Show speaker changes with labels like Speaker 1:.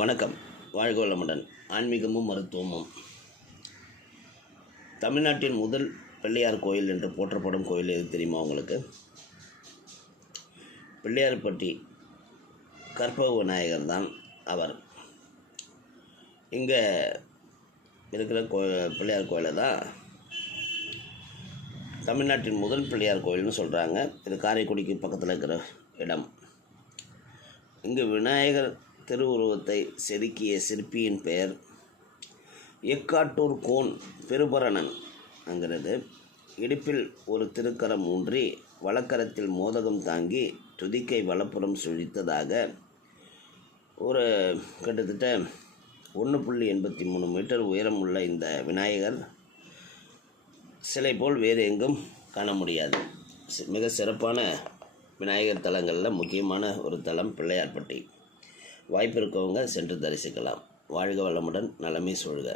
Speaker 1: வணக்கம். வாழ்க வளமுடன். ஆன்மீகமும் மருத்துவமும். தமிழ்நாட்டின் முதல் பிள்ளையார் கோயில் என்று போற்றப்படும் கோயில் எது தெரியுமா உங்களுக்கு? பிள்ளையார்பட்டி கற்பக விநாயகர் தான் அவர். இங்கே இருக்கிற கோ பிள்ளையார் கோயிலை தான் தமிழ்நாட்டின் முதல் பிள்ளையார் கோயில்னு சொல்கிறாங்க இது காரைக்குடிக்கு பக்கத்தில் இருக்கிற இடம். இங்கே விநாயகர் திருவுருவத்தை செதுக்கிய சிற்பியின் பெயர் எக்காட்டூர் கோன் பெருபரணன் என்கிறது. இடுப்பில் ஒரு திருக்கரம் ஊன்றி வலக்கரத்தில் மோதகம் தாங்கி துதிக்கை வலப்புறம் சுழித்ததாக ஒரு கிட்டத்தட்ட ஒன்று புள்ளி எண்பத்தி மூணு மீட்டர் உயரம் உள்ள இந்த விநாயகர் சிலை போல் வேறு எங்கும் காண முடியாது. மிக சிறப்பான விநாயகர் தலங்களில் முக்கியமான ஒரு தலம் பிள்ளையார்பட்டி. வாய்ப்பு இருக்கவங்க சென்று தரிசிக்கலாம். வாழ்க வளமுடன் நலமே சொல்க